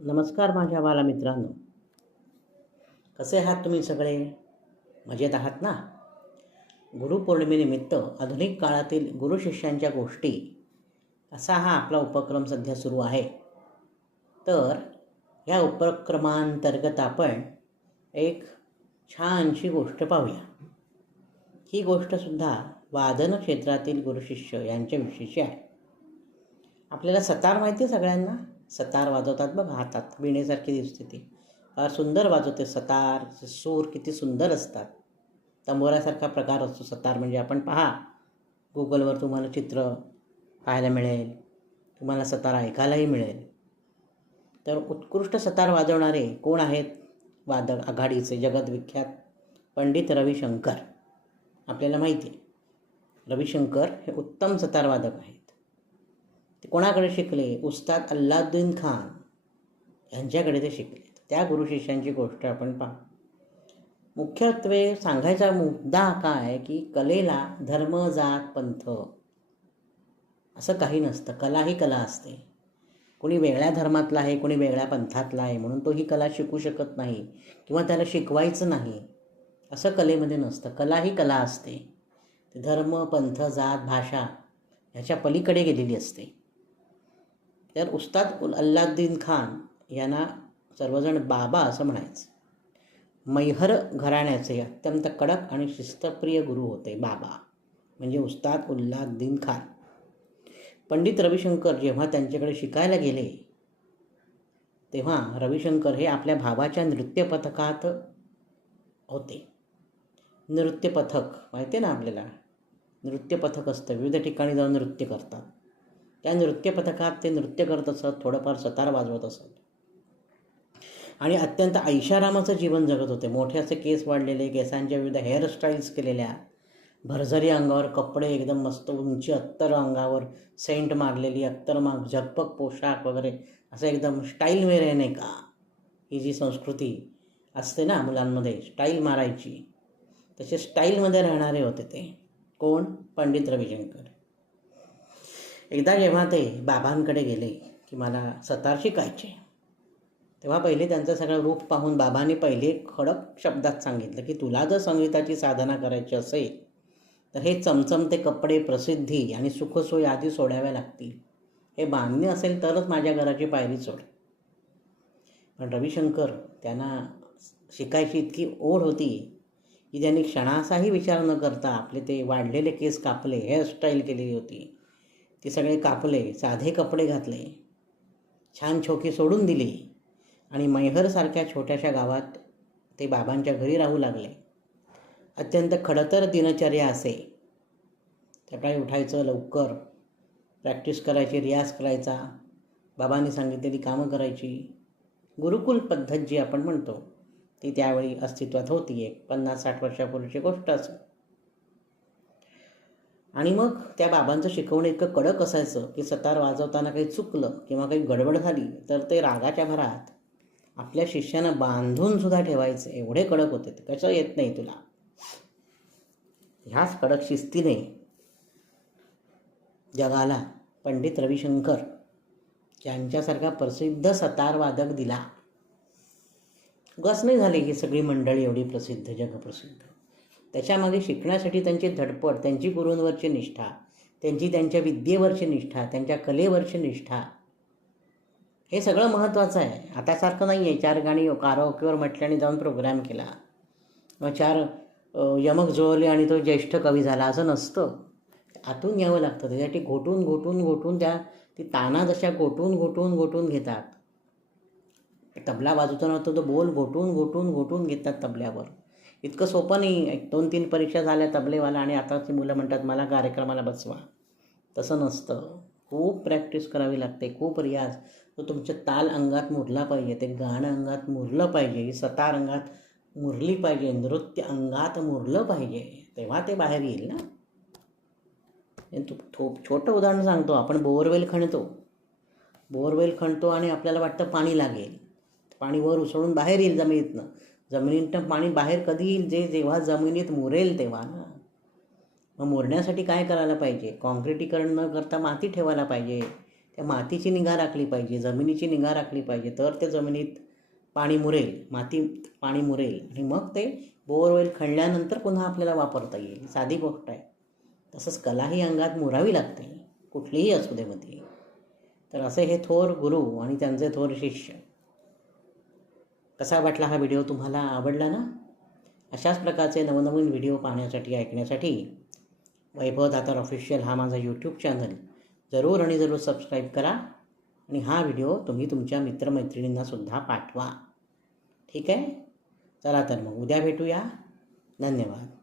नमस्कार माझ्या बालमित्रांनो. कसे आहात तुम्ही सगळे? मजेत आहात ना? गुरुपौर्णिमेनिमित्त आधुनिक काळातील गुरु शिष्यांच्या गोष्टी असा हा आपला उपक्रम सध्या सुरू आहे. तर या उपक्रमांतर्गत आपण एक छानशी गोष्ट पाहूया. ही गोष्टसुद्धा वादन क्षेत्रातील गुरुशिष्य यांच्याविषयीची आहे. आपल्याला सतार माहिती आहे सगळ्यांना? सतार वाजवतात बघा, हातात वीणेसारखी दिसते ती. फार सुंदर वाजवते सतार. सूर किती सुंदर असतात. तंबोऱ्यासारखा प्रकार असतो सतार म्हणजे. आपण पहा, गुगलवर तुम्हाला चित्र पाहायला मिळेल, तुम्हाला सतार ऐकायलाही मिळेल. तर उत्कृष्ट सतार वाजवणारे कोण आहेत? वादक आघाडीचे जगदविख्यात पंडित रविशंकर. आपल्याला माहिती आहे, रविशंकर हे उत्तम सतार वादक आहेत. ते कोणाकडे शिकले? उस्ताद अल्लाउद्दीन खान यांच्याकडे ते शिकले. त्या गुरुशिष्यांची गोष्ट आपण पाहू. मुख्यत्वे सांगायचा मुद्दा काय की कलेला धर्म जात पंथ असं काही नसतं. कला ही कला असते. कोणी वेगळ्या धर्मातला आहे, कोणी वेगळ्या पंथातला आहे म्हणून तो ही कला शिकू शकत नाही किंवा त्याला शिकवायचं नाही असं कलेमध्ये नसतं. कला ही कला असते. धर्म, पंथ, जात, भाषा ह्याच्या पलीकडे गेलेली असते. तर उस्ताद अल्लाउद्दीन खान यांना सर्वजण बाबा असं म्हणायचं. मैहर घराण्याचे अत्यंत कडक आणि शिस्तप्रिय गुरु होते बाबा, म्हणजे उस्ताद अल्लाउद्दीन खान. पंडित रविशंकर जेव्हा त्यांच्याकडे शिकायला गेले तेव्हा रविशंकर हे आपल्या भावाच्या नृत्यपथकात होते. नृत्यपथक माहिती आहे ना आपल्याला? नृत्यपथक असतं, विविध ठिकाणी जाऊन नृत्य करतात. त्या नृत्यपथकात ते नृत्य करत असत, थोडंफार सतार वाजवत असत आणि अत्यंत ऐशारामाचं जीवन जगत होते. मोठे असे केस वाढलेले, केसांच्या विविध हेअरस्टाईल्स केलेल्या, भरजरी अंगावर कपडे, एकदम मस्त उंची अत्तर, अंगावर सेंट मारलेली अत्तर, झगपक पोशाख वगैरे, असं एकदम स्टाईल मेरे नाही का. ही जी संस्कृती असते ना मुलांमध्ये, स्टाईल मारायची, तसे स्टाईलमध्ये राहणारे होते ते. कोण? पंडित रविशंकर. एकदा जेव्हा ते बाबांकडे गेले की मला सतार शिकायचे, तेव्हा पहिले त्यांचं सगळं रूप पाहून बाबांनी पहिले खडक शब्दात सांगितलं की तुला जर संगीताची साधना करायची असेल तर हे चमचमते कपडे, प्रसिद्धी आणि सुखसोयी आधी सोडाव्या लागतील. हे मान्य असेल तरच माझ्या घराची पायरी सोड. पण रविशंकर त्यांना शिकायची इतकी ओढ होती की त्यांनी क्षणाचाही विचार न करता आपले ते वाढलेले केस कापले, हेअरस्टाईल केलेली होती ती सगळे कापले, साधे कपडे घातले, छान छोकी सोडून दिली आणि मैहरसारख्या छोट्याशा गावात ते बाबांच्या घरी राहू लागले. अत्यंत खडतर दिनचर्या असे. सकाळी उठायचं लवकर, प्रॅक्टिस करायची, रियाज करायचा, बाबांनी सांगितलेली कामं करायची. गुरुकुल पद्धत जी आपण म्हणतो ती त्यावेळी अस्तित्वात होती. एक 50-60 वर्षापूर्वीची गोष्ट असेल. आणि मग त्या बाबांचं शिकवणं इतकं कडक असायचं की सतार वाजवताना काही चुकलं किंवा काही गडबड झाली तर ते रागाच्या भरात आपल्या शिष्यानं बांधून सुद्धा ठेवायचे. एवढे कडक होते ते. कसं येत नाही तुला? ह्याच कडक शिस्तीने जगाला पंडित रविशंकर यांच्यासारखा प्रसिद्ध सतार वादक दिला. गस नाही झाली ही सगळी मंडळी एवढी प्रसिद्ध, जगप्रसिद्ध. त्याच्यामागे शिकण्यासाठी त्यांची धडपड, त्यांची गुरूंवरची निष्ठा, त्यांच्या विद्येवरची निष्ठा, त्यांच्या कलेवरची निष्ठा, हे सगळं महत्त्वाचं आहे. आतासारखं नाही आहे 4 गाणी काराओकेवर म्हटल्याने जाऊन प्रोग्राम केला, मग 4 यमक जुळवले आणि तो ज्येष्ठ कवी झाला, असं नसतं. आतून यावं लागतं. त्यासाठी घोटून ती ताना जशा घोटून घेतात. तबला वाजवताना तो बोल घोटून घेतात तबल्यावर. इतकं सोपं नाही. 1-2-3 परीक्षा झाल्या तबलेवाला आणि आताची मुलं म्हणतात मला कार्यक्रमाला बसवा. तसं नसतं. खूप प्रॅक्टिस करावी लागते, खूप रियाज. तो तुमच्या ताल अंगात मुरला पाहिजे, ते गाणं अंगात मुरलं पाहिजे, सतार अंगात मुरली पाहिजे, नृत्य अंगात मुरलं पाहिजे, तेव्हा ते बाहेर येईल ना. छोटं उदाहरण सांगतो. आपण बोरवेल खणतो आणि आपल्याला वाटतं पाणी लागेल. पाणी वर उसळून बाहेर येईल जमिनीतनं. जमिनीतनं पाणी बाहेर कधी येईल? जेव्हा जमिनीत मुरेल तेव्हा ना. मग मुरण्यासाठी काय करायला पाहिजे? कॉन्क्रिटीकरण न करता माती ठेवायला पाहिजे. त्या मातीची निगा राखली पाहिजे, जमिनीची निगा राखली पाहिजे, तर त्या जमिनीत पाणी मुरेल, मातीत पाणी मुरेल आणि मग ते बोरवेल खणल्यानंतर पुन्हा आपल्याला वापरता येईल. साधी गोष्ट आहे. तसंच कलाही अंगात मुरावी लागते, कुठलीही असू दे मध्ये. तर असे हे थोर गुरु आणि त्यांचे थोर शिष्य. कसा वाटला हा व्हिडिओ तुम्हाला? आवडला ना? अशाच प्रकारचे नवनवीन व्हिडिओ पाहण्यासाठी, ऐकण्यासाठी वैभव दातार ऑफिशियल हा माझा यूट्यूब चॅनल जरूर आणि जरूर सबस्क्राईब करा आणि हा व्हिडिओ तुम्ही तुमच्या मित्रमैत्रिणींनासुद्धा पाठवा. ठीक आहे? चला तर मग उद्या भेटूया. धन्यवाद.